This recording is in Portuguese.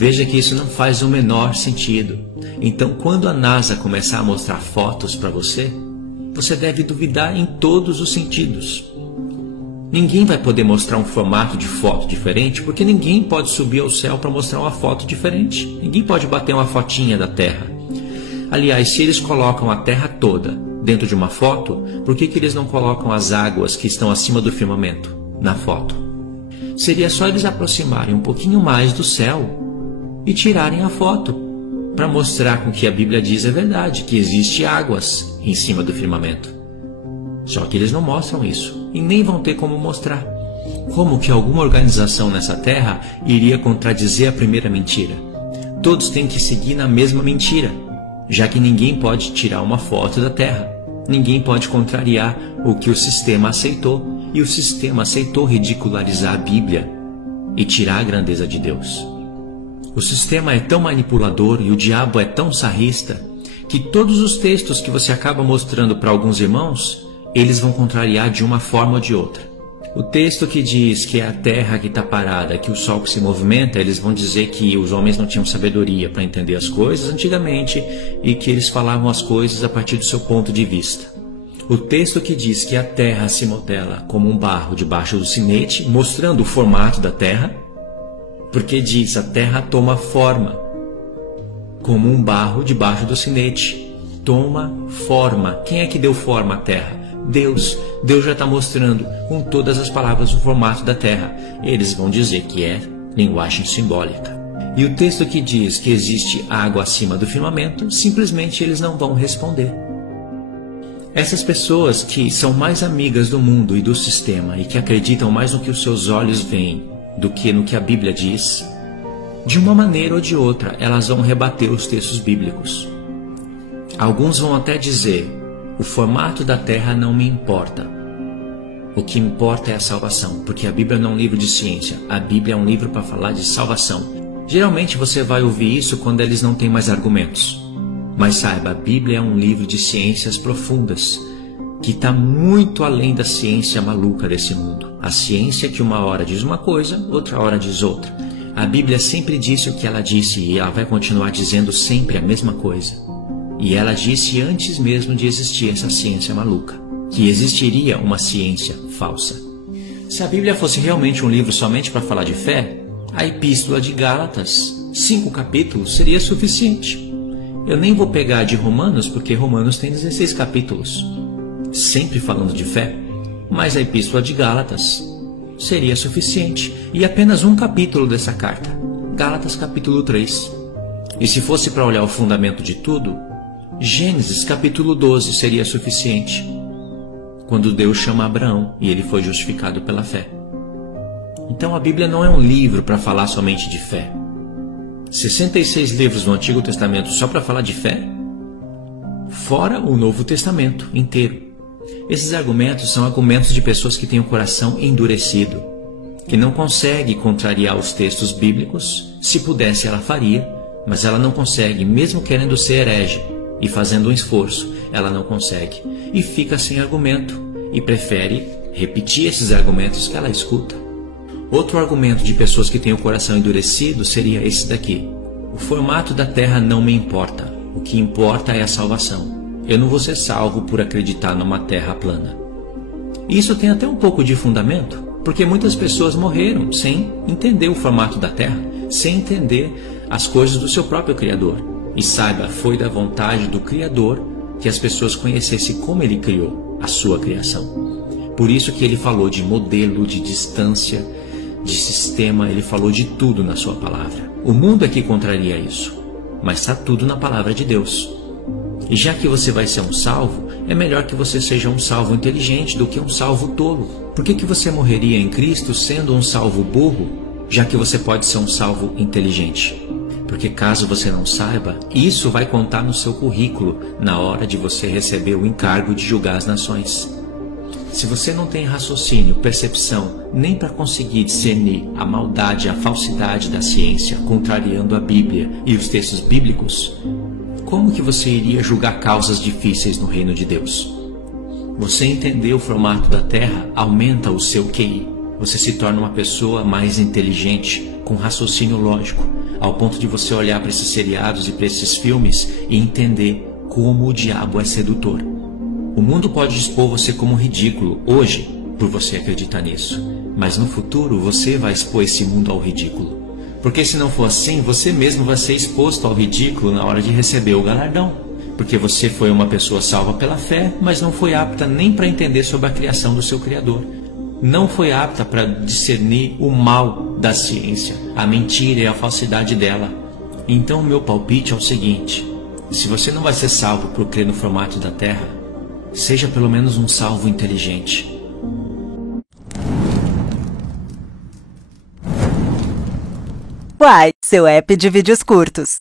Veja que isso não faz o menor sentido. Então, quando a NASA começar a mostrar fotos para você, você deve duvidar em todos os sentidos. Ninguém vai poder mostrar um formato de foto diferente, porque ninguém pode subir ao céu para mostrar uma foto diferente. Ninguém pode bater uma fotinha da Terra. Aliás, se eles colocam a Terra toda dentro de uma foto, por que eles não colocam as águas que estão acima do firmamento na foto? Seria só eles aproximarem um pouquinho mais do céu e tirarem a foto, para mostrar com que a Bíblia diz é verdade, que existe águas em cima do firmamento. Só que eles não mostram isso, e nem vão ter como mostrar. Como que alguma organização nessa terra iria contradizer a primeira mentira? Todos têm que seguir na mesma mentira, já que ninguém pode tirar uma foto da terra. Ninguém pode contrariar o que o sistema aceitou, e o sistema aceitou ridicularizar a Bíblia e tirar a grandeza de Deus. O sistema é tão manipulador e o diabo é tão sarrista que todos os textos que você acaba mostrando para alguns irmãos, eles vão contrariar de uma forma ou de outra. O texto que diz que é a terra que está parada, que o sol que se movimenta, eles vão dizer que os homens não tinham sabedoria para entender as coisas antigamente e que eles falavam as coisas a partir do seu ponto de vista. O texto que diz que a terra se modela como um barro debaixo do sinete, mostrando o formato da terra, porque diz a terra toma forma como um barro debaixo do sinete. Toma forma. Quem é que deu forma à terra? Deus. Deus já está mostrando com todas as palavras o formato da terra. Eles vão dizer que é linguagem simbólica. E o texto que diz que existe água acima do firmamento, simplesmente eles não vão responder. Essas pessoas que são mais amigas do mundo e do sistema e que acreditam mais no que os seus olhos veem do que no que a Bíblia diz, de uma maneira ou de outra, elas vão rebater os textos bíblicos. Alguns vão até dizer: o formato da terra não me importa. O que importa é a salvação, porque a Bíblia não é um livro de ciência. A Bíblia é um livro para falar de salvação. Geralmente você vai ouvir isso quando eles não têm mais argumentos. Mas saiba, a Bíblia é um livro de ciências profundas, que está muito além da ciência maluca desse mundo. A ciência que uma hora diz uma coisa, outra hora diz outra. A Bíblia sempre disse o que ela disse e ela vai continuar dizendo sempre a mesma coisa. E ela disse antes mesmo de existir essa ciência maluca, que existiria uma ciência falsa. Se a Bíblia fosse realmente um livro somente para falar de fé, a Epístola de Gálatas, 5 capítulos, seria suficiente. Eu nem vou pegar de Romanos, porque Romanos tem 16 capítulos, sempre falando de fé, mas a Epístola de Gálatas seria suficiente, e apenas um capítulo dessa carta, Gálatas capítulo 3. E se fosse para olhar o fundamento de tudo, Gênesis capítulo 12 seria suficiente, quando Deus chama Abraão e ele foi justificado pela fé. Então a Bíblia não é um livro para falar somente de fé. 66 livros no Antigo Testamento só para falar de fé? Fora o Novo Testamento inteiro. Esses argumentos são argumentos de pessoas que têm o coração endurecido, que não consegue contrariar os textos bíblicos. Se pudesse, ela faria, mas ela não consegue, mesmo querendo ser herege e fazendo um esforço, ela não consegue. E fica sem argumento, e prefere repetir esses argumentos que ela escuta. Outro argumento de pessoas que têm o coração endurecido seria esse daqui: o formato da terra não me importa, o que importa é a salvação. Eu não vou ser salvo por acreditar numa terra plana. Isso tem até um pouco de fundamento, porque muitas pessoas morreram sem entender o formato da terra, sem entender as coisas do seu próprio Criador. E saiba, foi da vontade do Criador que as pessoas conhecessem como ele criou a sua criação. Por isso que ele falou de modelo, de distância, de sistema, ele falou de tudo na sua palavra. O mundo é que contraria isso, mas está tudo na palavra de Deus. E já que você vai ser um salvo, é melhor que você seja um salvo inteligente do que um salvo tolo. Por que você morreria em Cristo sendo um salvo burro, já que você pode ser um salvo inteligente? Porque caso você não saiba, isso vai contar no seu currículo na hora de você receber o encargo de julgar as nações. Se você não tem raciocínio, percepção, nem para conseguir discernir a maldade, a falsidade da ciência, contrariando a Bíblia e os textos bíblicos, como que você iria julgar causas difíceis no reino de Deus? Você entender o formato da terra aumenta o seu QI. Você se torna uma pessoa mais inteligente, com raciocínio lógico. ao ponto de você olhar para esses seriados e para esses filmes e entender como o diabo é sedutor. O mundo pode expor você como ridículo hoje, por você acreditar nisso, mas no futuro você vai expor esse mundo ao ridículo. Porque se não for assim, você mesmo vai ser exposto ao ridículo na hora de receber o galardão. Porque você foi uma pessoa salva pela fé, mas não foi apta nem para entender sobre a criação do seu Criador. Não foi apta para discernir o mal da ciência, a mentira e a falsidade dela. Então o meu palpite é o seguinte: se você não vai ser salvo por crer no formato da Terra, seja pelo menos um salvo inteligente. Uai, seu app de vídeos curtos.